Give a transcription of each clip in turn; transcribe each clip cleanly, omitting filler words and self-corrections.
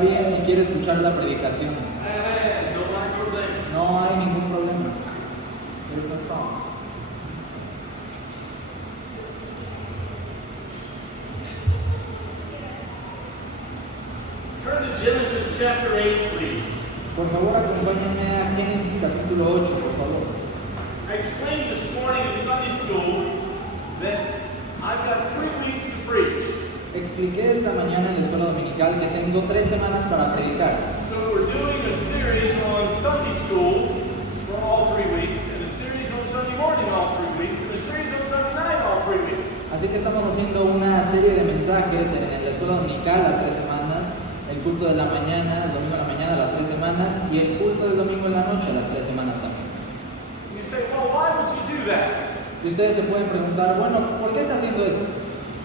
está bien si quiere escuchar la predicación. No hay problema. No hay ningún problema. There's no problem. Turn to Genesis chapter 8, please. Por favor, acompáñenme a Génesis capítulo 8, por favor. I explained this morning in Sunday school that I've got 3 weeks to preach. Expliqué esta mañana en la escuela dominical que tengo 3 semanas para predicar. So we're doing a series on Sunday school for all 3 weeks, and a series on Sunday morning all 3 weeks, and a series on Sunday night all 3 weeks. Así que estamos haciendo una serie de mensajes en la escuela dominical las 3 semanas, el culto de la mañana, el domingo en la mañana las 3 semanas y el culto del domingo en la noche las 3 semanas también. And you say, well, why would you do that? Y ustedes se pueden preguntar, bueno, ¿por qué está haciendo eso?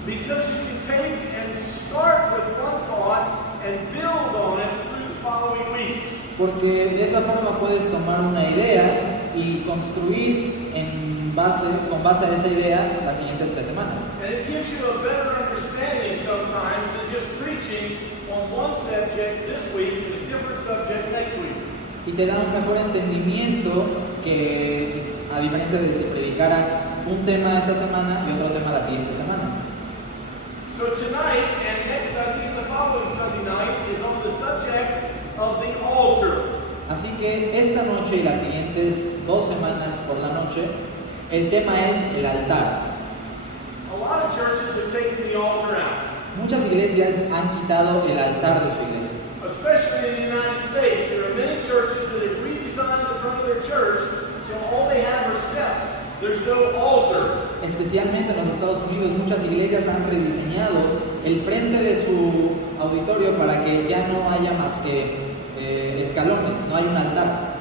Because you can take and start with one thought and build on it through the following weeks. Porque de esa forma puedes tomar una idea y construir con base a esa idea las siguientes 3 semanas. And it gives you a better understanding sometimes than just preaching on one subject this week and a different subject next week. Y te da un mejor entendimiento que a diferencia de si predicara un tema esta semana y otro tema la siguiente semana. So tonight and next Sunday and the following Sunday night is on the subject of the altar. Así que esta noche y las siguientes 2 semanas por la noche, el tema es el altar. A lot of churches have taken the altar out. Muchas iglesias han quitado el altar de su iglesia. Especially in the United States, there are many churches that have redesigned the front of their church so all they have are steps. There's no altar. Especialmente en los Estados Unidos, muchas iglesias han rediseñado el frente de su auditorio para que ya no haya más que escalones, no hay un altar.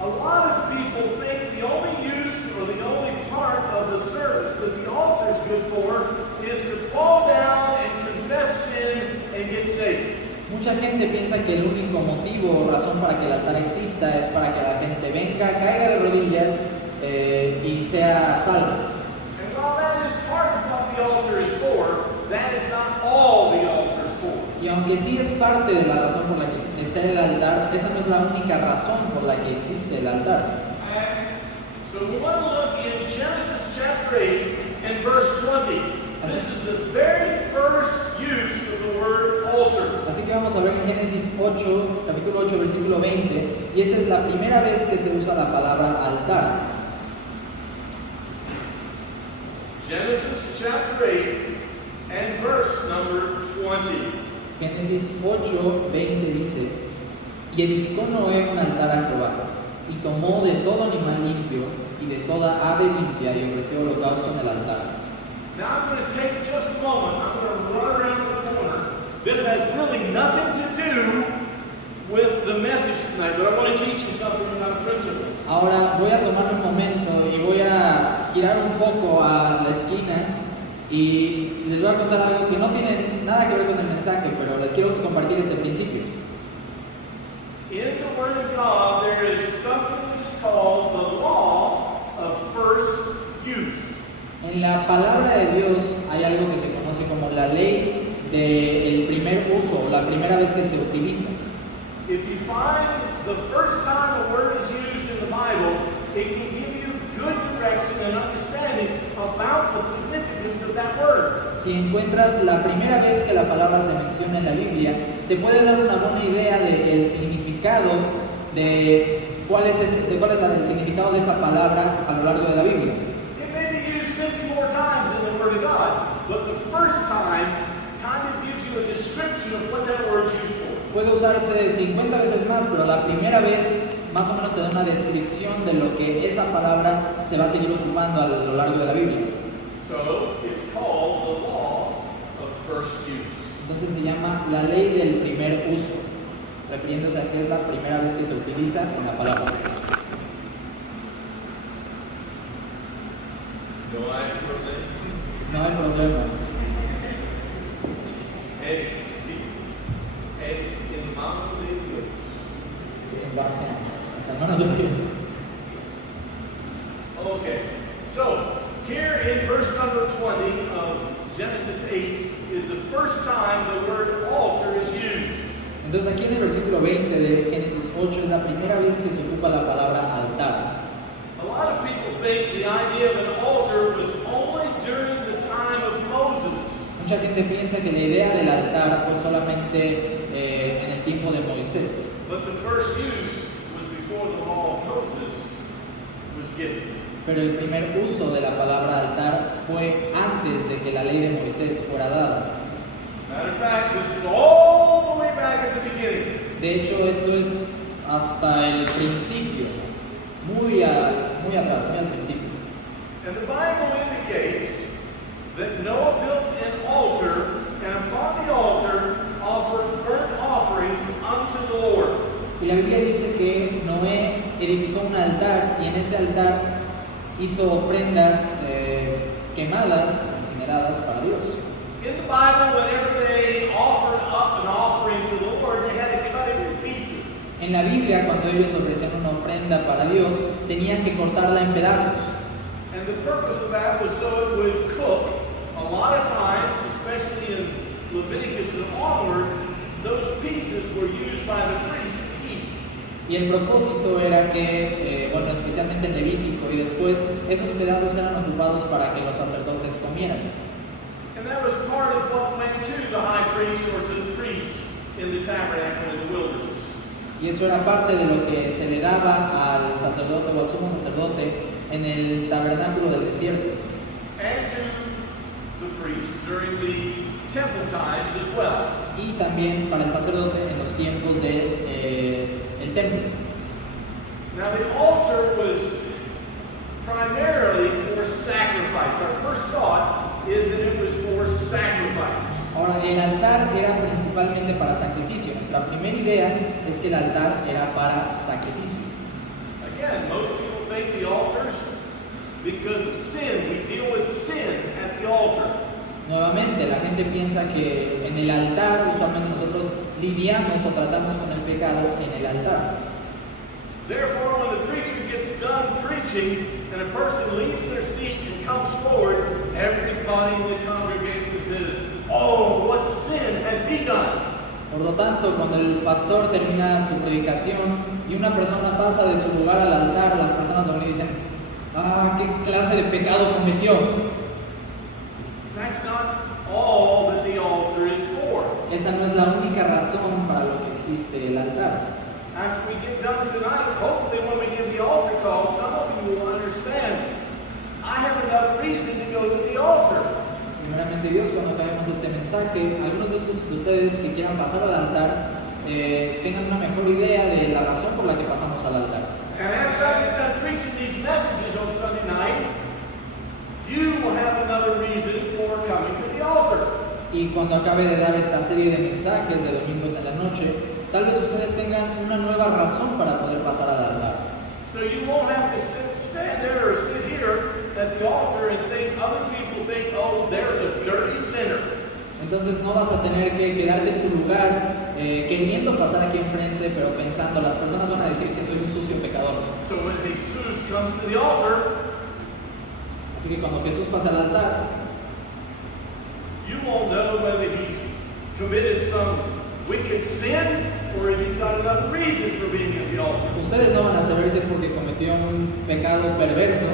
A lot of people think the only use or the only part of the service that the altar is good for is to fall down and confess sin and get saved. Mucha gente piensa que el único motivo o razón para que el altar exista es para que la gente venga, caiga de rodillas y sea salva. And while that is part of what the altar is for, that is not all the altar is for. Y aunque sí es parte de la razón por la que está el altar, esa no es la única razón por la que existe el altar. So we want to look in Genesis chapter 8 and verse 20. This is the very first use of the word altar. Así que vamos a ver en Génesis 8, capítulo 8, versículo 20, y esa es la primera vez que se usa la palabra altar. Genesis chapter 8 and verse number 20. Génesis 8, 20 dice: Y edificó Noé un altar a Jehová, y tomó de todo animal limpio y de toda ave limpia y ofreció holocausto en el altar. Now I'm going to take just a moment. I'm going to run around the corner. This has really nothing to do with the message tonight, but I want to teach you something about principle. Ahora voy a tomar un momento y voy a girar un poco a la esquina y les voy a contar algo que no tiene nada que ver con el mensaje, pero les quiero compartir este principio. In the Word of God, there is something that is called the law of first use. En la palabra de Dios hay algo que se conoce como la ley del primer uso, la primera vez que se utiliza. If you find the first time a word is used in the Bible, it can give you good direction and understanding about the significance of that word. Si encuentras la primera vez que la palabra se menciona en la Biblia, te puede dar una buena idea del significado de cuál es el significado de esa palabra a lo largo de la Biblia. It may be used 50 more times in the Word of God, but the first time kind of gives you a description of what that word is used for. Puede usarse 50 veces más, pero la primera vez más o menos te da una descripción de lo que esa palabra se va a seguir ocupando a lo largo de la Biblia. So, it's called the law of first use. Entonces se llama la ley del primer uso, refiriéndose a que es la primera vez que se utiliza en la palabra. No hay problema. No hay problema. Es en mano de Dios. Es en base a las manos de Dios. Okay, so here in verse number 20 of Genesis 8 is the first time the word altar is used. Entonces aquí en el versículo 20 de Génesis 8 es la primera vez que se ocupa la palabra altar. A lot of people think the idea of an altar was only during the time of Moses. Mucha gente piensa que la idea del altar fue solamente en el tiempo de Moisés. But the first use was before the law of Moses was given. Pero el primer uso de la palabra altar fue antes de que la ley de Moisés fuera dada. Matter of fact, this is all the way back at the beginning. De hecho, esto es hasta el principio, muy atrás, muy al principio. And the Bible indicates that Noah built an altar, and upon the altar offered burnt offerings unto the Lord. Y la Biblia dice que Noé edificó un altar y en ese altar hizo ofrendas quemadas, incineradas para Dios. In the Bible, whenever they offered up an offering to the Lord, they had to cut it in pieces. En la Biblia, cuando ellos ofrecían una ofrenda para Dios, tenían que cortarla en pedazos. And the purpose of that was so it would cook. A lot of times, especially in Leviticus and onward, those pieces were used by the priest to eat. Y el propósito era que, especialmente en Levítico y después, esos pedazos eran ocupados para que los sacerdotes comieran. And that was part of what went to the high priest or to the priest in the tabernacle in the wilderness. Y eso era parte de lo que se le daba al sacerdote o al sumo sacerdote en el tabernáculo del desierto. And to the priest during the temple times as well. Y también para el sacerdote en los tiempos del templo. Now the altar was primarily for sacrifice. Our first thought is that it was for sacrifice. Ahora, el altar era principalmente para sacrificio. Nuestra primera idea es que el altar era para sacrificio. Again, most people think the altars because of sin. We deal with sin at the altar. Nuevamente, la gente piensa que en el altar usualmente nosotros lidiamos o tratamos con el pecado en el altar. Therefore, when the preacher gets done preaching and a person leaves their seat and comes forward, everybody in the congregation says, "Oh, what sin has he done?" Por lo tanto, cuando el pastor termina su predicación y una persona pasa de su lugar al altar, las personas lo ven y dicen, "Ah, ¿qué clase de pecado cometió?" That's not all that the altar is for. Esa no es la única razón para lo que existe el altar. After we get done tonight, hopefully when we give the altar call, some of you will understand, I have enough reason to go to the altar. Primeramente Dios, cuando acabemos este mensaje, algunos de ustedes que quieran pasar al altar tengan una mejor idea de la razón por la que pasamos al altar. And after I get done preaching these messages on Sunday night, you will have another reason for coming to the altar. Y cuando acabe de dar esta serie de mensajes de domingos en la noche, tal vez ustedes tengan una nueva razón para poder pasar al altar. So you won't have to stand there or sit here at the altar and think other people think, oh, there's a dirty sinner. Entonces no vas a tener que quedarte en tu lugar queriendo pasar aquí enfrente, pero pensando, las personas van a decir que soy un sucio pecador. So when Jesus comes to the altar, Así que cuando Jesús pasa al altar, you won't know whether he's committed some wicked sin or if he's got another reason for being at the altar. ustedes no van a saber si es porque cometió un pecado perverso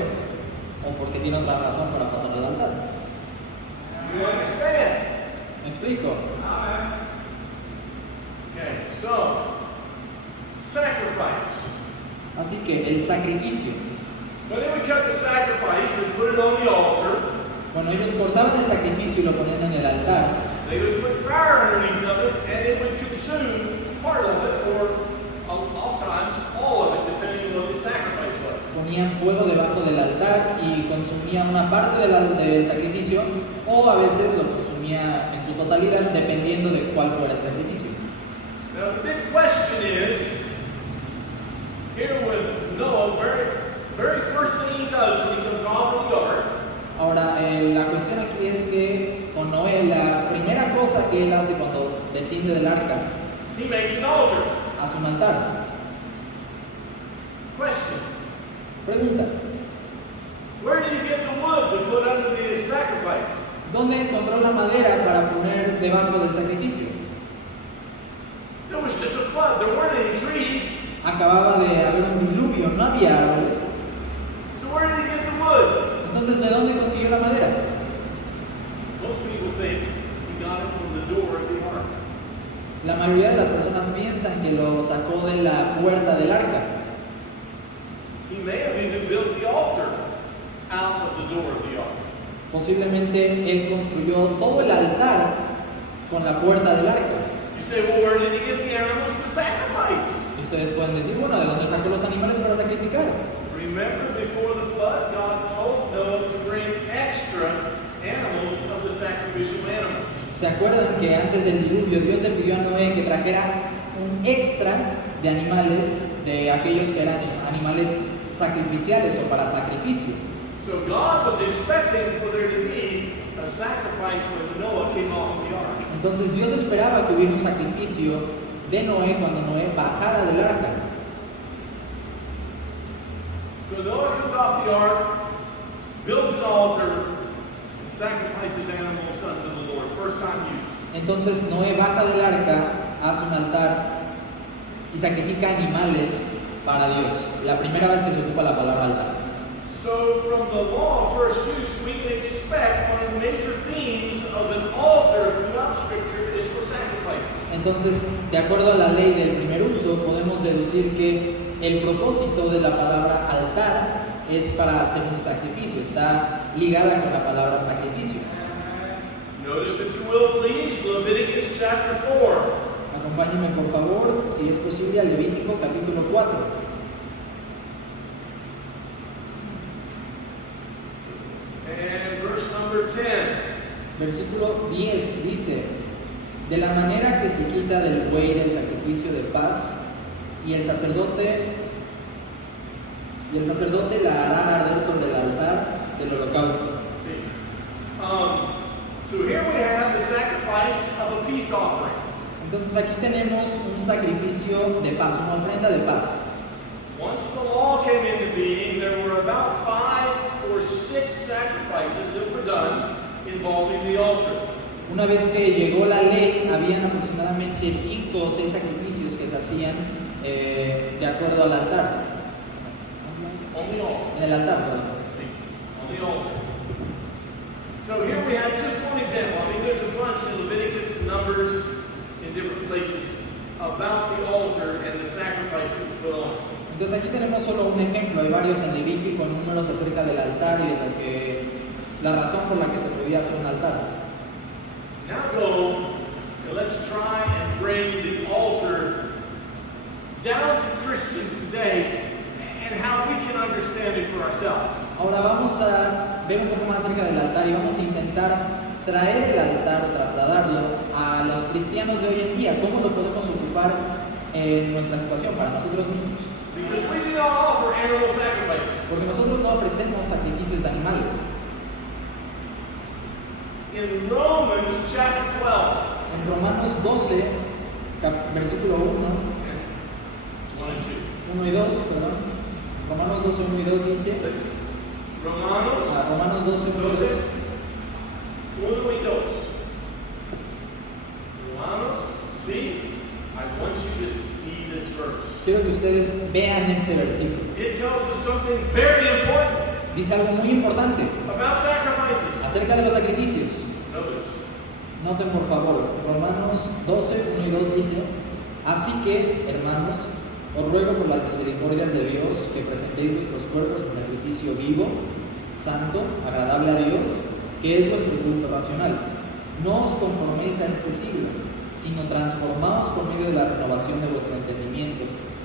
o porque tiene otra razón para pasar al altar. You understand? ¿Me explico? Okay, so sacrifice. Así que el sacrificio. When they would cut the sacrifice and put it on the altar, Cuando ellos cortaban el sacrificio y lo ponían en el altar, they would put fire underneath of it and it would consume part of it or oftentimes all of it, depending on what the sacrifice was. ponían fuego debajo del altar y consumía una parte del sacrificio o a veces lo consumía en su totalidad dependiendo de cuál fuera el sacrificio. Now the big question is, here with Noah, very first thing he does when he comes off of the ark, Ahora, la cuestión aquí es que con Noé, la primera cosa que él hace cuando desciende del arca, he makes an altar. hace un altar. Question, Pregunta, where did he get the wood to put under the sacrifice? ¿dónde encontró la madera para poner debajo del sacrificio? It was flood. There weren't any trees. Acababa de haber un diluvio, no había árboles. So where did he get the wood? Entonces, ¿de dónde consiguió la madera? Most people think he got it from the door of the ark. La mayoría de las personas piensan que lo sacó de la puerta del arca. He may have even built the altar out of the door of the ark. Posiblemente él construyó todo el altar con la puerta del arca. You say, well, where did he get the animals to sacrifice? Y ustedes pueden decir, bueno, ¿de dónde sacó los animales para sacrificar? Remember, before the flood, God told Noah to bring extra animals of the sacrificial animals. ¿Se acuerdan que antes del diluvio Dios le pidió a Noé que trajera un extra de animales, de aquellos que eran animales sacrificiales o para sacrificio? So God was expecting for there to be a sacrifice when Noah came off the ark. Entonces Dios esperaba que hubiera un sacrificio de Noé cuando Noé bajara del arca. So Noah comes off the ark, builds an altar, and sacrifices animals unto the Lord. First time used. Entonces Noé baja del arca, hace un altar y sacrifica animales para Dios. La primera vez que se ocupa la palabra altar. So from the law of first use, we can expect one of the major themes of an altar throughout Scripture is for sacrifices. Entonces, de acuerdo a la ley del primer uso, podemos deducir que el propósito de la palabra altar es para hacer un sacrificio. Está ligada con la palabra sacrificio. Notice, if you will, please, Leviticus chapter 4. Acompáñenme, por favor, si es posible, a Levítico capítulo 4. And verse number 10. Versículo 10 dice: de la manera que se quita del buey del sacrificio de paz, y el sacerdote la hará arder sobre el altar del holocausto. So here we have the sacrifice of a peace offering. Entonces aquí tenemos un sacrificio de paz, una ofrenda de paz. Once the law came into being, there were about 5 or 6 sacrifices that were done involving the altar. Una vez que llegó la ley, habían aproximadamente 5 o 6 sacrificios que se hacían de acuerdo al altar. On the altar. En el altar, perdón. On the altar. So here we have just one example. I mean, there's a bunch in Leviticus, Numbers, in different places about the altar and the sacrifice that was put on it. Entonces aquí tenemos solo un ejemplo, hay varios en Levítico, números acerca del altar y de lo que, la razón por la que se podía hacer un altar. Now go and let's try and bring the altar down to Christians today and how we can understand it for ourselves. Ahora vamos a ver un poco más acerca del altar y vamos a intentar traer el altar o trasladarlo a los cristianos de hoy en día. ¿Cómo lo podemos ocupar en nuestra situación para nosotros mismos? Because we do not offer animal sacrifices. Porque nosotros no ofrecemos sacrificios de animales. In Romans chapter 12, En Romanos 12, versículo 1, 1 and 2. 1 y 2, perdón. Romanos 12, 1 y 2 dice, Romanos 12, 1 y 2. 1 y 2. Romanos, see, I want you to see this verse. Quiero que ustedes vean este versículo. It tells us something very important Dice algo muy importante about sacrifices. acerca de los sacrificios. Notice. Noten por favor, Romanos 12, 1 y 2 dice, así que, hermanos, os ruego por las misericordias de Dios que presentéis vuestros cuerpos en sacrificio vivo, santo, agradable a Dios, que es vuestro culto racional. No os conforméis a este siglo, sino transformaos por medio de la renovación de vuestro entendimiento,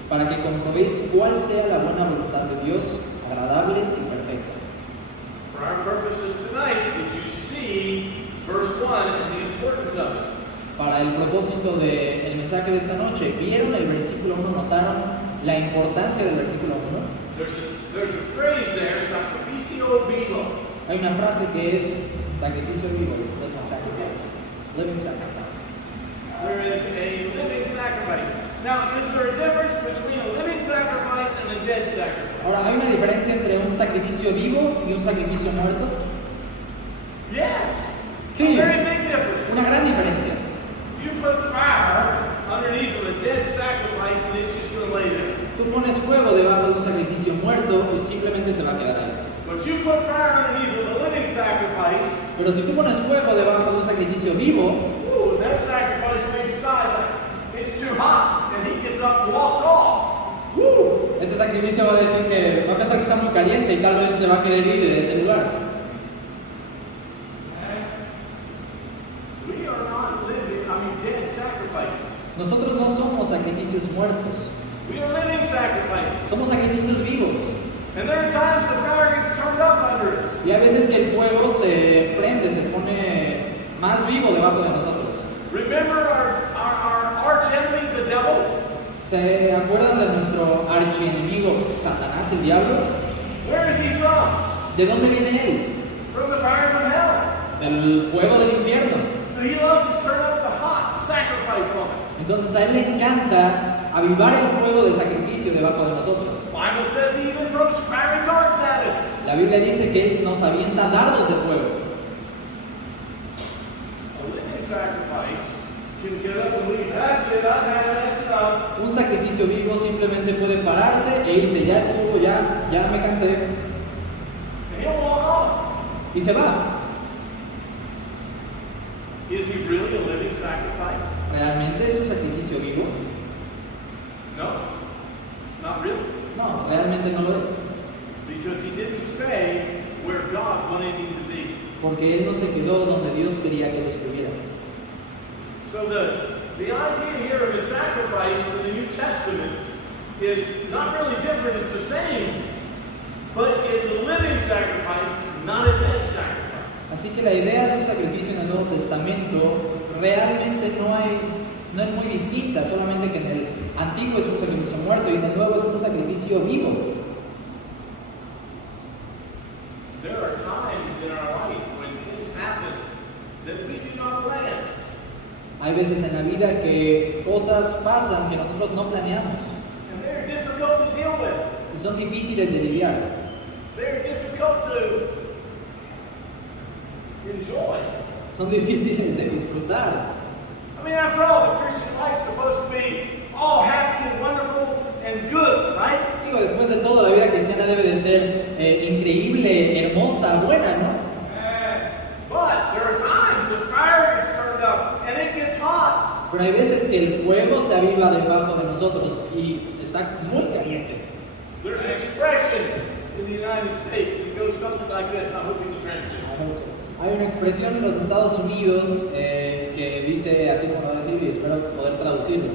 para que comprobéis cuál sea la buena voluntad de Dios, agradable y perfecta. For our purposes tonight, did you see verse 1 and the importance of it? Para el propósito del mensaje de esta noche, ¿vieron el versículo 1? ¿Notaron la importancia del versículo 1? There's a phrase there, sacrificio vivo. Hay una frase que es sacrificio vivo, living sacrifice. Living sacrifice. There is a living sacrifice. Now, is there a difference between a living sacrifice and a dead sacrifice? Ahora, ¿hay una diferencia entre un sacrificio vivo y un sacrificio muerto? Yes. Sí. A very big difference. Una gran diferencia. You put fire underneath of a dead sacrifice and it's just going to lay there. Tú pones fuego debajo de un sacrificio muerto y simplemente se va a quedar ahí. But you put fire underneath of the living sacrifice, Pero si tú pones fuego debajo de un sacrificio vivo, ooh, that sacrifice may decide like it's too hot, and he gets up and walks off. ese sacrificio va a decir que va a pensar que está muy caliente y tal vez se va a querer ir de ese lugar. We are not living, dead sacrifices. Nosotros no somos sacrificios muertos, We are living sacrifices. somos sacrificios vivos. And there are times the fire gets turned up under us. Y a veces que el fuego se prende, se pone más vivo debajo de nosotros. Remember our arch enemy, the devil? ¿Se acuerdan de nuestro archienemigo Satanás, el diablo? Where is he from? ¿De dónde viene él? From the fires of hell. Del fuego del infierno. So he loves to turn up the hot sacrifice on us. Entonces a él le encanta avivar el fuego del sacrificio debajo de nosotros. The Bible says he even throws fiery darts at us. La Biblia dice que él nos avienta dardos de fuego. A living sacrifice can get up and leave. That's it, I've had it, that's enough. Un sacrificio vivo simplemente puede pararse e irse, ya estuvo, ya me cansé, And he'll walk on. y se va. Is he really a living sacrifice? ¿Realmente es un sacrificio vivo? No, not really. No, realmente no lo es. Because he didn't stay where God wanted him to be. Porque él no se quedó donde Dios quería que él estuviera. So the idea here of a sacrifice in the New Testament is not really different, it's the same, but it's a living sacrifice, not a dead sacrifice. Así que la idea de un sacrificio en el Nuevo Testamento realmente no es muy distinta, solamente que en el Antiguo es un sacrificio muerto y en el Nuevo es un sacrificio vivo. There are times in our life when things happen that we do not plan. Hay veces en la vida que cosas pasan que nosotros no planeamos And they're difficult to deal with. y son difíciles de lidiar, They're difficult to enjoy. son difíciles de disfrutar. After all, the Christian life is supposed to be all happy and wonderful and good, right? Digo, después de todo, la vida cristiana debe de ser increíble, hermosa, buena, ¿no? But there are times the fire gets turned up and it gets hot. Pero hay veces que el fuego se aviva debajo de nosotros y está muy caliente. There's an expression in the United States that goes something like this. I hope you can translate. Hay una expresión en los Estados Unidos que dice así como va a decir y espero poder traducirlo.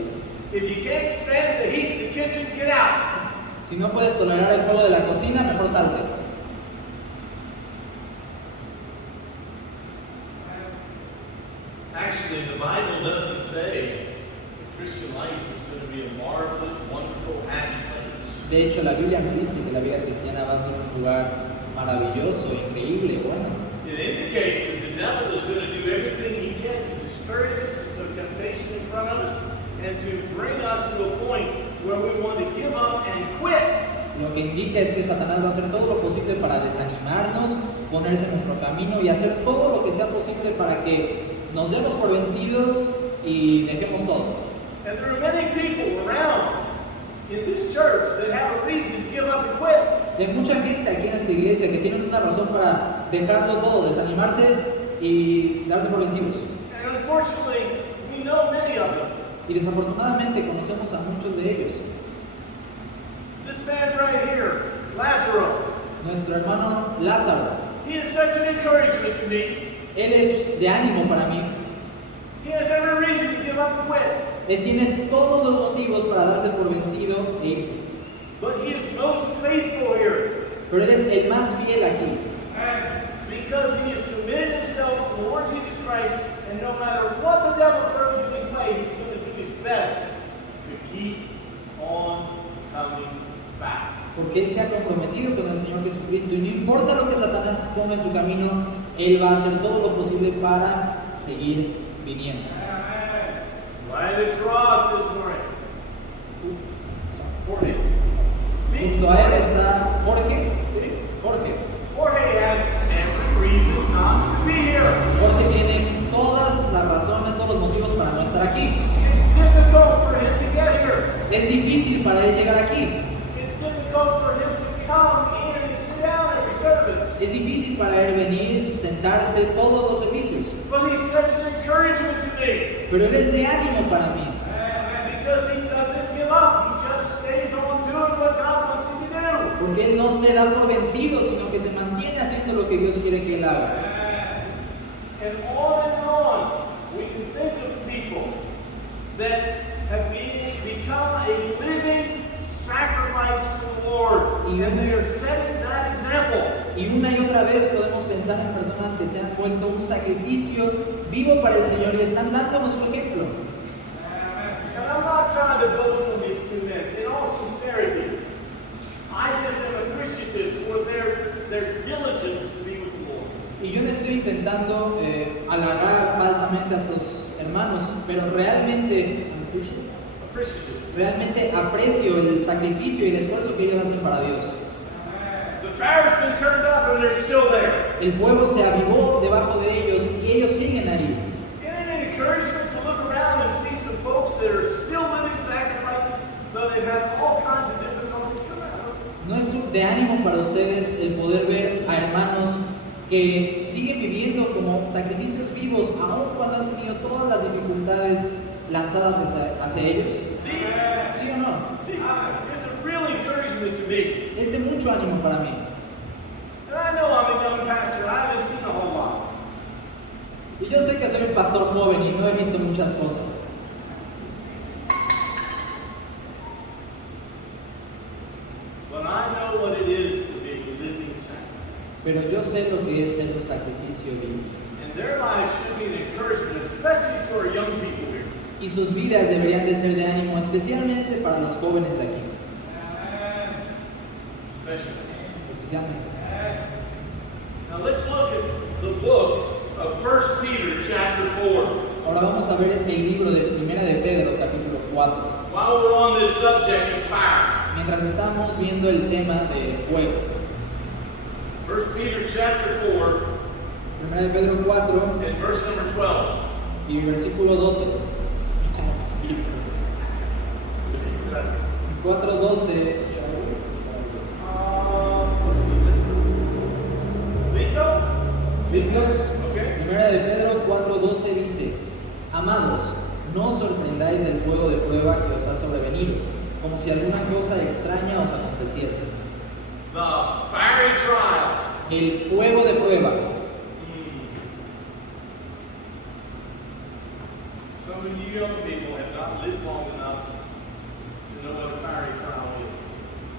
If you can't stand the heat in the kitchen, get out. Si no puedes tolerar el fuego de la cocina, mejor salte. Actually, the Bible doesn't say the Christian life is going to be a marvelous, wonderful, happy place. De hecho, la Biblia me dice que la vida cristiana va a ser un lugar maravilloso, increíble, bueno. It indicates that the devil is going to do everything he can to discourage us, to put temptation in front of us, and to bring us to a point where we want to give up and quit. Lo que indica es que Satanás va a hacer todo lo posible para desanimarnos, ponerse en nuestro camino y hacer todo lo que sea posible para que nos demos por vencidos y dejemos todo. And there are many people around in this church that have a reason to give up and quit. Hay mucha gente aquí en esta iglesia que tienen una razón para dejarlo todo, desanimarse y darse por vencidos. And unfortunately, we know many of them. Y desafortunadamente conocemos a muchos de ellos. This man right here, Lazarus, Nuestro hermano Lázaro, he is such an encouragement to me. él es de ánimo para mí. He has every reason to give up and quit. Él tiene todos los motivos para darse por vencido e irse. But he is most faithful here. Pero él es el más fiel aquí. Because he has committed himself to the Lord Jesus Christ, and no matter what the devil throws in his way, he's going to do his best to keep on coming back. Porque él se ha comprometido con el Señor Jesucristo y no importa lo que Satanás ponga en su camino, él va a hacer todo lo posible para seguir viniendo. Right across his forehead. See? Junto a él está Jorge. See? Jorge. Jorge has every reason not to be here. Jorge tiene todas las razones, todos los motivos para no estar aquí. It's difficult for him to get here. presentarse todos los servicios. But he's such an encouragement to me. Pero Él es de ánimo para mí. Because he doesn't give up. He just stays on doing what God wants him to do. Porque Él no se da por vencido, sino que se mantiene haciendo lo que Dios quiere que Él haga. And on, we can think of people that have become a living sacrifice to the Lord. And they are setting that example. Y una y otra vez podemos pensar en personas que se han vuelto un sacrificio vivo para el Señor y están dándonos su ejemplo. And I'm not trying to boast on these two men. In all sincerity, I just am appreciative for their diligence to be with the Lord. Y yo no estoy intentando halagar falsamente a estos hermanos, pero realmente aprecio el sacrificio y el esfuerzo que ellos hacen para Dios. The fire's been turned up and they're still there. El fuego se avivó debajo de ellos y ellos siguen ahí. Isn't it an encouragement to look around and see some folks that are still living sacrifices, though they've had all kinds of difficulties come out? ¿No es de ánimo para ustedes el poder ver a hermanos que siguen viviendo como sacrificios vivos, aun cuando han tenido todas las dificultades lanzadas hacia ellos? See? ¿Sí o no? See, it's a real encouragement to me. Es de mucho ánimo para mí. And I know I'm a young pastor. I haven't seen a whole lot. Y yo sé que soy un pastor joven y no he visto muchas cosas. But I know what it is to be a living sacrifice. Pero yo sé lo que es ser un sacrificio vivo. And their lives should be an encouragement, especially to our young people here. Y sus vidas deberían de ser de ánimo, especialmente para los jóvenes de aquí. Especialmente. Now let's look at the book of 1 Peter chapter 4. Ahora vamos a ver el libro de Primera de Pedro, capítulo 4. While we're on this subject of fire. Mientras estamos viendo el tema de fuego. 1 Peter chapter 4. Primera de Pedro 4. And verse number 12. Y versículo 12. 4:12. ¿Listo? ¿Listos? Okay. Primera de Pedro 4:12 dice: Amados, no os sorprendáis del fuego de prueba que os ha sobrevenido, como si alguna cosa extraña os aconteciese. The fiery trial. El fuego de prueba. Some of you young people have not lived long enough to know what a fiery trial is.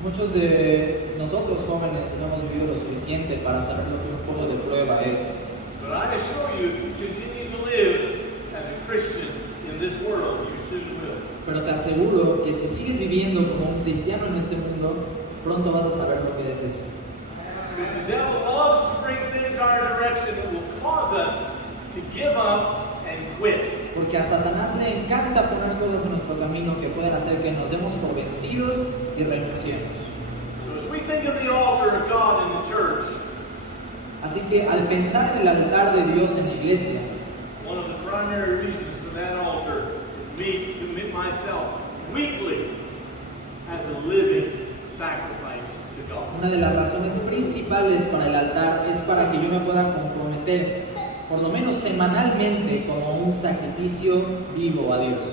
Muchos de nosotros jóvenes no hemos vivido lo suficiente para saber lo que un fuego de prueba es. But I assure you, if you continue to live as a Christian in this world, you soon will. Pero te aseguro que si sigues viviendo como un cristiano en este mundo, pronto vas a saber lo que es eso. Because the devil loves to bring things our direction that will cause us to give up and quit. Porque a Satanás le encanta poner cosas en nuestro camino que pueden hacer que nos demos por vencidos y renunciemos. So as we think of the altar of God in the church, Así que al pensar en el altar de Dios en la iglesia, one of the primary reasons for that altar is me to commit myself weekly as a living sacrifice to God. una de las razones principales para el altar es para que yo me pueda comprometer, por lo menos semanalmente, como un sacrificio vivo a Dios.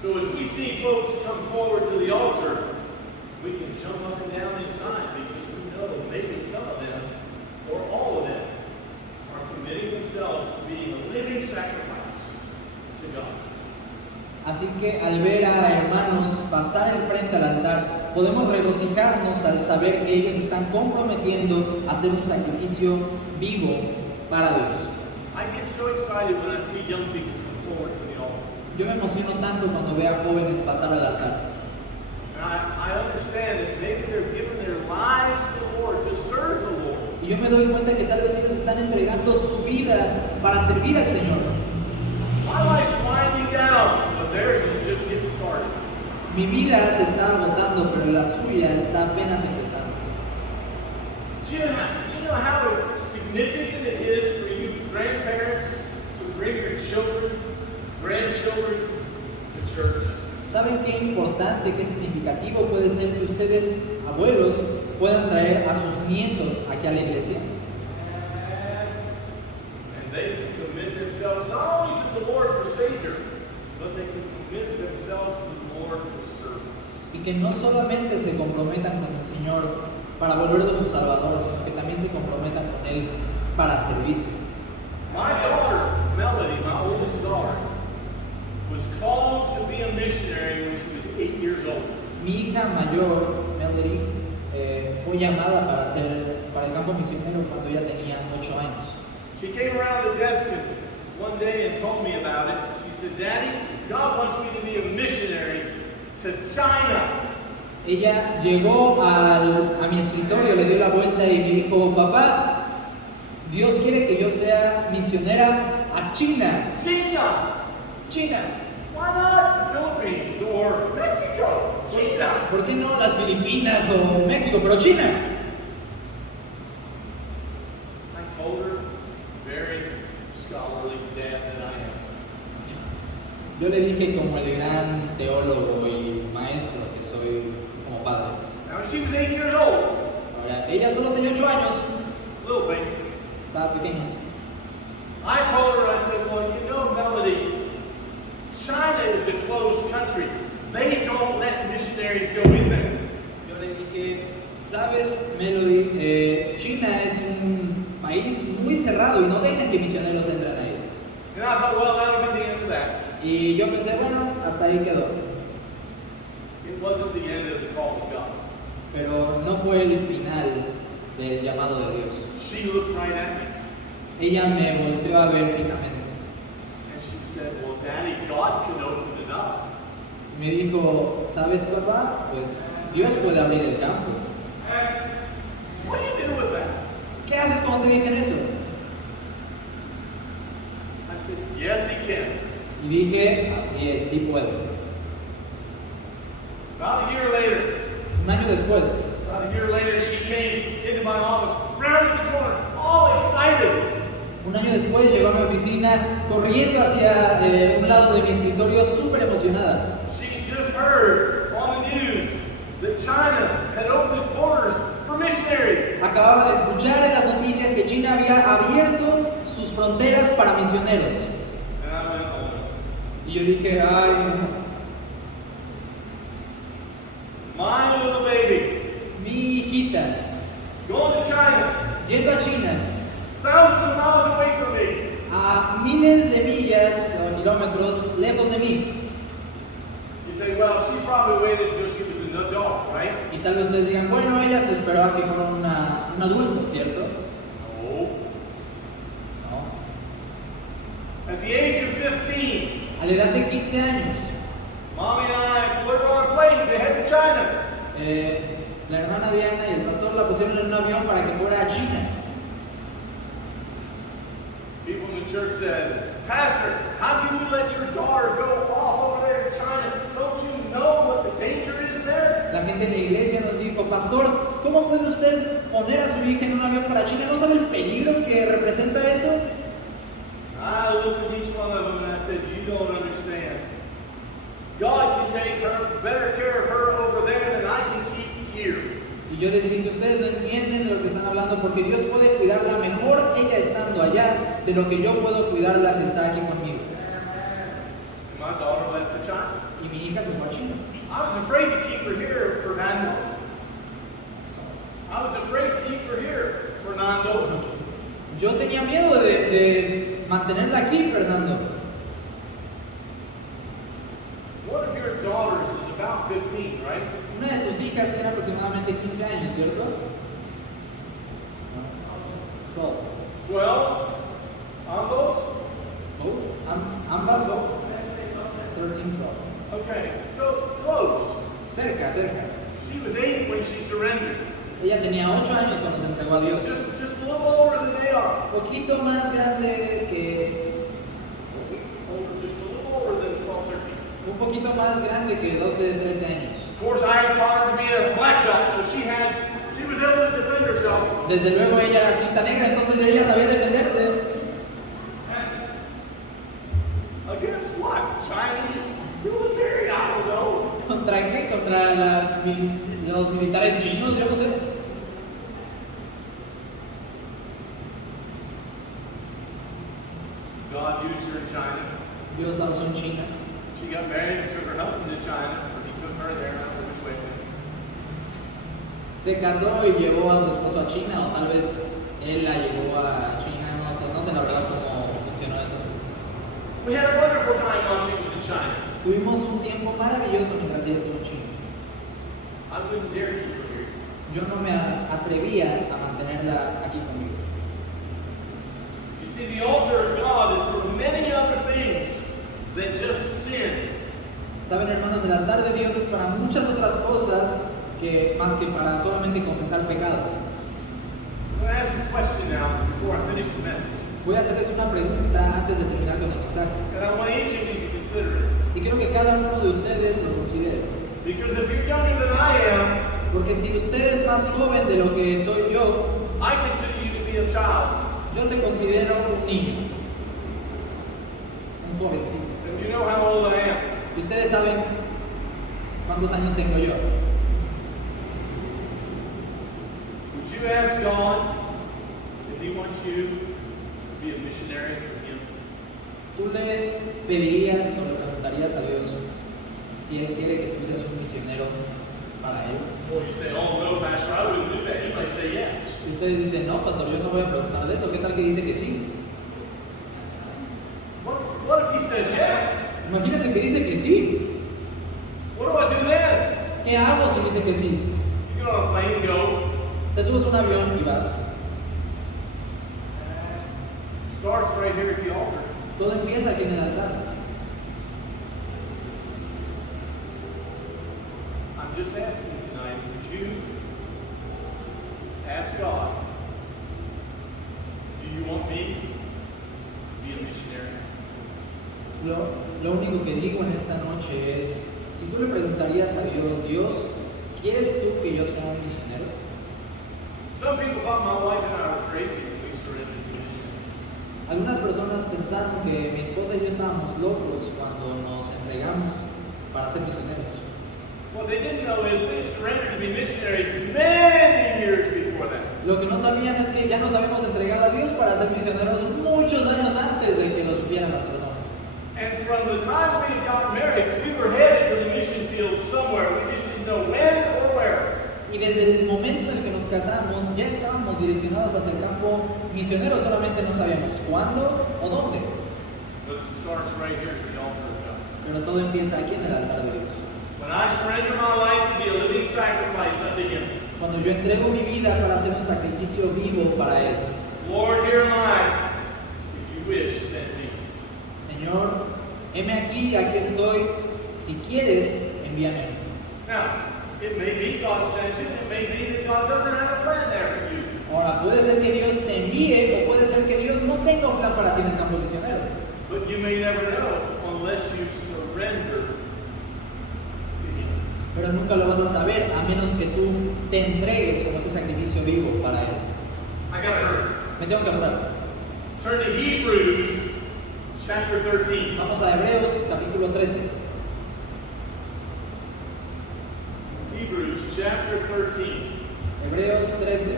So as we see folks come forward to the altar, we can jump up and down inside because we know maybe some of them, or all of them, are committing themselves to being a living sacrifice to God. Así que al ver a hermanos pasar enfrente al altar, podemos regocijarnos al saber que ellos están comprometiendo a hacer un sacrificio vivo para Dios. I get so excited when I see young people come forward to the altar. Yo me emociono tanto cuando veo a jóvenes pasar al altar. And I understand that maybe they're giving their lives to the Lord, to serve the Lord. Y yo me doy cuenta que tal vez ellos están entregando su vida para servir al Señor. My life's winding down, but theirs is just getting started. Mi vida se está agotando, pero la suya está apenas empezando. Do you know how significant it is for you grandparents to bring your children, grandchildren to church? ¿Saben qué importante, qué significativo puede ser que ustedes, abuelos, puedan traer a sus nietos aquí a la iglesia? themselves to the Lord for service. Y que no solamente se comprometan con el Señor para volverlo su Salvador, sino que también se comprometan con Él para servicio. My daughter, Melody, my oldest daughter, was called to be a missionary when she was 8 years old. Mi hija mayor, Melody, fue llamada para el campo misionero cuando ella tenía 8 años. She came around the desk one day and told me about it. She said, Daddy, God wants me to be a missionary to China. Ella llegó a mi escritorio, le dio la vuelta y me dijo, papá, Dios quiere que yo sea misionera a China. China! China. Why not the Philippines or Mexico? China! ¿Por qué no las Filipinas o México, pero China? I told her, very scholarly dad that I am. Yo le dije como el gran teólogo y maestro que soy como padre. Now, when she was 8 years old, Ahora, ella solo tenía 8 años, little thing, estaba pequeña. I told her, I said, well, you know, Melody, China is a closed country. They don't let missionaries go in there. Yo le dije, sabes, Melody, China es un país muy cerrado y no dejan que misioneros entren ahí. And I thought, well, that'll be the end of that. Y yo pensé, bueno, hasta ahí quedó. It wasn't the end of the call of God. Pero no fue el final del llamado de Dios. She looked right at me Ella me volteó a ver fijamente. and she said, well, Daddy, God can open it up. Me dijo, ¿sabes, papá? Pues Dios puede abrir el campo. What do you do with that? ¿Qué haces cuando te dicen eso? I said, yes, He can. Y dije, así es, sí puedo. About a year later, Un año después, she came into my office, round the corner, all excited. un año después llegó a mi oficina corriendo hacia un lado de mi escritorio súper emocionada. She just heard on the news that China had opened its borders for missionaries. Acababa de escuchar en las noticias que China había abierto sus fronteras para misioneros. And I went, oh no. Y yo dije, ay, no. My little baby, Mi hijita, going to China, yendo a China, thousands of miles away from me. a miles de millas o kilómetros lejos de mí. You say, well, she probably waited until she was an adult, right? Y tal vez ustedes digan, bueno, ella se esperó a que fuera un adulto, ¿cierto? No. No. At the age of 15, A la edad de 15 años, Mommy and I put her on a plane to head to China. la hermana Diana y el pastor la pusieron en un avión para que fuera a China. People in the church said, Pastor, how can you let your daughter go off over there to China? Don't you know what the danger is there? La gente en la iglesia nos dijo, pastor, ¿cómo puede usted poner a su hija en un avión para China? ¿No sabe el peligro que representa eso? I looked at each one of them and I said, you don't understand. God can take her, better care of her over there than I can keep here. Y yo les dije, ustedes no entienden de lo que están hablando porque Dios puede cuidarla mejor ella estando allá de lo que yo puedo cuidarla si está aquí conmigo. And my daughter left for China. Y mi hija se fue a China. I was afraid to keep her here, Fernando. I was afraid to keep her here, Fernando. Yo tenía miedo de mantenerla aquí, Fernando. One of your daughters is about 15, right? Una de tus hijas tiene aproximadamente 15 años, ¿cierto? 12. 12? Ambos? No, ambas dos. 13, 12. Okay, so close. Cerca, cerca. She was 8 when she surrendered. Ella tenía 8 años cuando se entregó a Dios. Just a little older than they are. Poquito más grande que... Just a little older than 12, 13. Un poquito más grande que 12, 13 años. Of course, I had taught her to be a black belt, so she was able to defend herself. Desde luego ella era cinta negra, entonces ella sabía defenderse. Against what? Chinese military? I don't know. ¿Contra qué? ¿Contra los militares chinos? Yo no sé. God used her in China. Dios la usó en China. She got married and took her husband to China, or he took her there, I don't know which way. Se casó y llevó a su esposo a China, o tal vez él la llevó a China, no sé la verdad cómo funcionó eso. We had a wonderful time while she was in China. Tuvimos un tiempo maravilloso mientras ella estuvo en China. I wouldn't dare keep her here. Yo no me atrevía a mantenerla aquí conmigo. You see, the altar of God is for many other things than just sin. Saben, hermanos, el altar de Dios es para muchas otras cosas que más que para solamente confesar pecado. I'm going to ask you a question now before I finish the message. Voy a hacerles una pregunta antes de terminar con el mensaje. And I want each of you to consider it. Y quiero que cada uno de ustedes lo considere. Because if you're younger than I am, Porque si usted es más joven de lo que soy yo, I consider you to be a child. yo te considero un niño. Un jovencito. And you know how old I am. Y ustedes saben cuántos años tengo yo. Would you ask God if He wants you to be a missionary for Him? ¿Tú le pedirías o le preguntarías a Dios si Él quiere que tú seas un misionero para Él? Or you say, oh no, Pastor, I wouldn't do that. You might say yes. Y ustedes dicen, no, pastor, yo no voy a preguntar de eso. ¿Qué tal que dice que sí? What if He says yes? Imagínense que dice que sí. What do I do then? ¿Qué hago si dice que sí? You get on a plane and go. Te subes a un avión y vas. Starts right here at the altar. Todo empieza aquí en el altar. I'm just asking you tonight, would you ask God, do you want me to be a missionary? Lo único que digo en esta noche es, si tú le preguntarías a Dios, Dios, ¿quieres tú que yo sea un misionero? Some people thought my wife and I were crazy when we surrendered to mission. Algunas personas pensaron que mi esposa y yo estábamos locos cuando nos entregamos para ser misioneros. What they didn't know is we surrendered to be missionaries many years before that. Lo que no sabían es que ya nos habíamos entregado a Dios para ser misioneros muchos años antes de que lo supieran las personas. And from the time we got married, we were headed to the mission field somewhere. We just didn't know when or where. Y desde el momento en el que nos casamos, ya estábamos direccionados hacia el campo misionero, solamente no sabíamos cuándo o dónde. But it starts right here at the altar of God. Pero todo empieza aquí en el altar de Dios. When I surrender my life to be a living sacrifice unto Him, Cuando yo entrego mi vida para hacer un sacrificio vivo para Él. Lord, here am I. If you wish, send me. Señor, heme aquí estoy. Si quieres, envíame. Now, it may be God sent you, it may be that God doesn't have a plan there for you. Ahora, puede ser que Dios te envíe o puede ser que Dios no tenga un plan para ti en el campo misionero. But you may never know unless you surrender to Him. Pero nunca lo vas a saber a menos que tú te entregues como ese sacrificio vivo para Él. I gotta hurry. Me tengo que apurar. Turn to Hebrews chapter 13. Vamos a Hebreos capítulo 13. Hebrews chapter 13. Hebreos 13,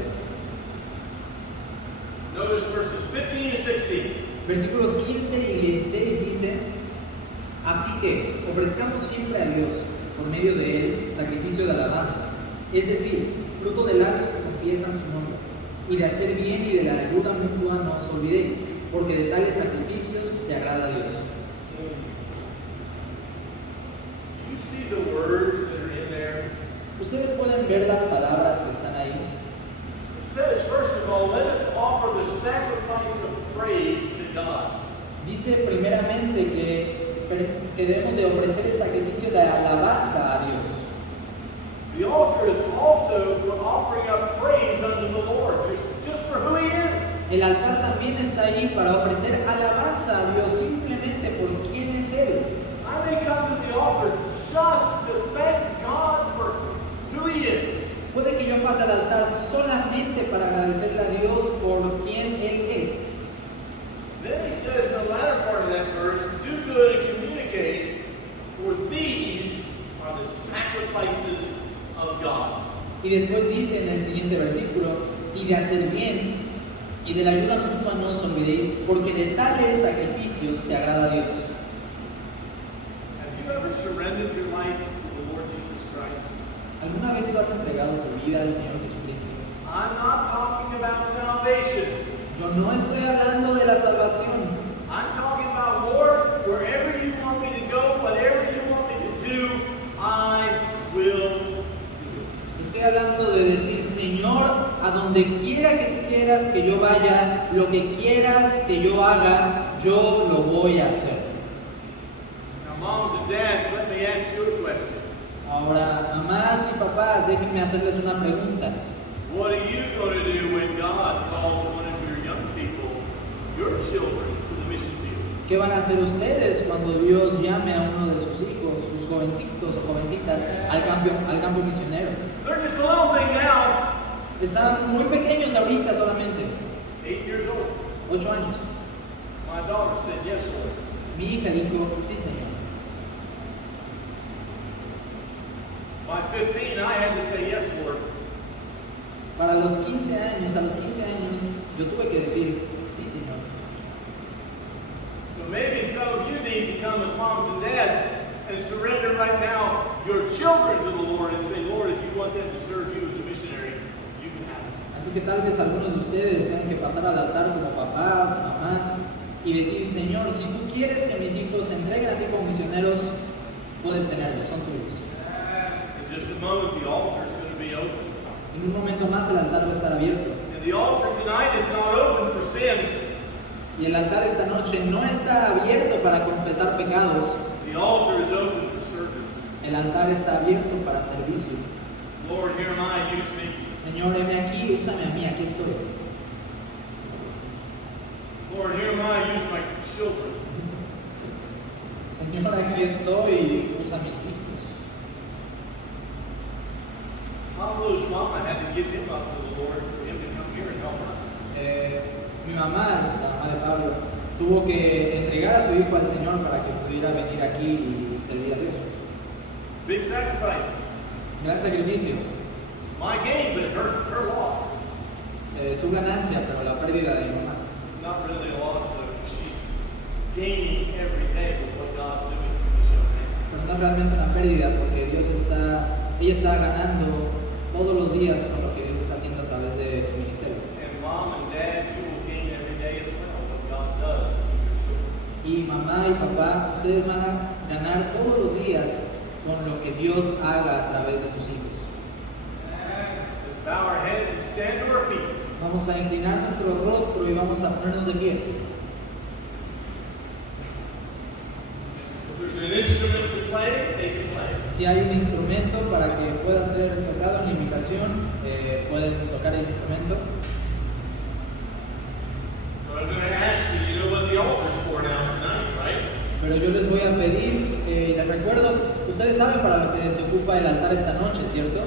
Notice verses 15 to 16. versículos 15 y 16 dice: Así que ofrezcamos siempre a Dios, por medio de Él, sacrificio de alabanza, es decir, fruto de labios que confiesan su nombre, y de hacer bien y de la ayuda mutua no os olvidéis, porque de tales sacrificios se agrada a Dios. Do you see the words that are in there? Ustedes pueden ver las palabras que están ahí. It says, first of all, let us offer the sacrifice of praise to God. Dice primeramente que debemos de ofrecer el sacrificio de alabanza a Dios. The altar is also for offering up praise unto the Lord, just for who He is. El altar también está ahí para ofrecer alabanza a Dios simplemente por quién es Él. I may come to the altar just to thank God for who He is. Puede que yo pase al altar solamente para agradecerle a Dios por quién Él es. Then he says in the latter part of that verse, do good and communicate, for these are the sacrifices of God. Y después dice en el siguiente versículo, y de hacer bien, y de la ayuda mutua no os olvidéis, porque de tales sacrificios se agrada a Dios. And entregado tu vida al Señor Jesucristo? I'm not talking about salvation. Yo no estoy hablando de la salvación. I'm talking about, Lord, wherever you want me to go, whatever you want me to do, I will. Estoy hablando de decir, Señor, a donde quiera que tú quieras que yo vaya, lo que quieras que yo haga, yo lo voy a hacer. Now, moms and dads, let me ask you a question. Ahora, mamás y papás, déjenme hacerles una pregunta. What are you going to do when God calls one of your young people, your children, to the mission field? ¿Qué van a hacer ustedes cuando Dios llame a uno de sus hijos, sus jovencitos o jovencitas, al campo misionero? They're just a little thing now, Están muy pequeños ahorita solamente, 8 years old. 8 años. My daughter said, yes, Lord. Mi hija dijo, sí, Señor. By 15, I had to say, yes, Lord. Para los 15 años, a los 15 años, yo tuve que decir, sí, Señor. So maybe some of you need to come as moms and dads and surrender right now your children to the Lord and say, Lord, if you want them to serve you as a missionary, you can have it. Así que tal vez algunos de ustedes tengan que pasar al altar como papás, mamás, y decir, Señor, si tú quieres que mis hijos se entreguen a ti como misioneros, puedes tenerlos, son tuyos. In just a moment, the altar is going to be open. En un momento más el altar va a estar abierto. And the altar tonight is not open for sin. Y el altar esta noche no está abierto para confesar pecados. The altar is open for service. El altar está abierto para servicio. Lord, here am I, use me. Señor, heme aquí, úsame a mí, aquí estoy. Lord, here am I, use my children. Señor, aquí estoy, usa mis hijos. Pablo's mama had to give him up to the Lord for him to come here and help us. Mi mamá, la mamá de Pablo, tuvo que entregar a su hijo al Señor para que pudiera venir aquí y servir a Dios. Big sacrifice. Gran sacrificio. My gain, but her loss. Su ganancia, pero la pérdida de mi mamá. Not really a loss, though. She's gaining every day with what God's doing for this young man. Pero no es realmente una pérdida porque ella está ganando todos los días con lo que Dios está haciendo a través de su ministerio. And mom and dad, you will gain every day as well what God does in your children. Y mamá y papá, ustedes van a ganar todos los días con lo que Dios haga a través de sus hijos. Let's bow our heads and stand to our feet. Vamos a inclinar nuestro rostro y vamos a ponernos de pie. If there's an instrument to play, they can play. Si hay un instrumento para que pueda ser tocado en la invitación, pueden tocar el instrumento. But I'm going to ask you, you know what the altar's for now tonight, right? Pero yo les voy a pedir, les recuerdo, ustedes saben para lo que se ocupa el altar esta noche, ¿cierto?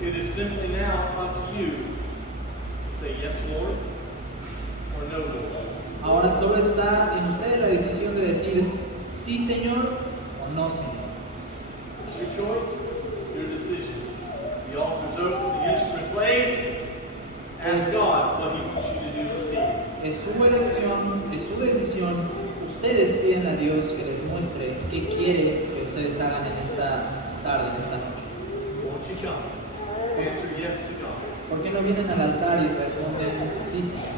It is simply now up to you to say yes, Lord, or no, Lord. Ahora solo está en ustedes la decisión de decir sí, Señor, o no, Señor. It's your choice, your decision. The altar's open, the instrument plays. Ask God what He wants you to do this evening. Es su elección, es su decisión. Ustedes piden a Dios que les muestre qué quiere que ustedes hagan en esta tarde, en esta noche. Won't you come? Answer yes to God. ¿Por qué no vienen al altar y responden sí, Señor?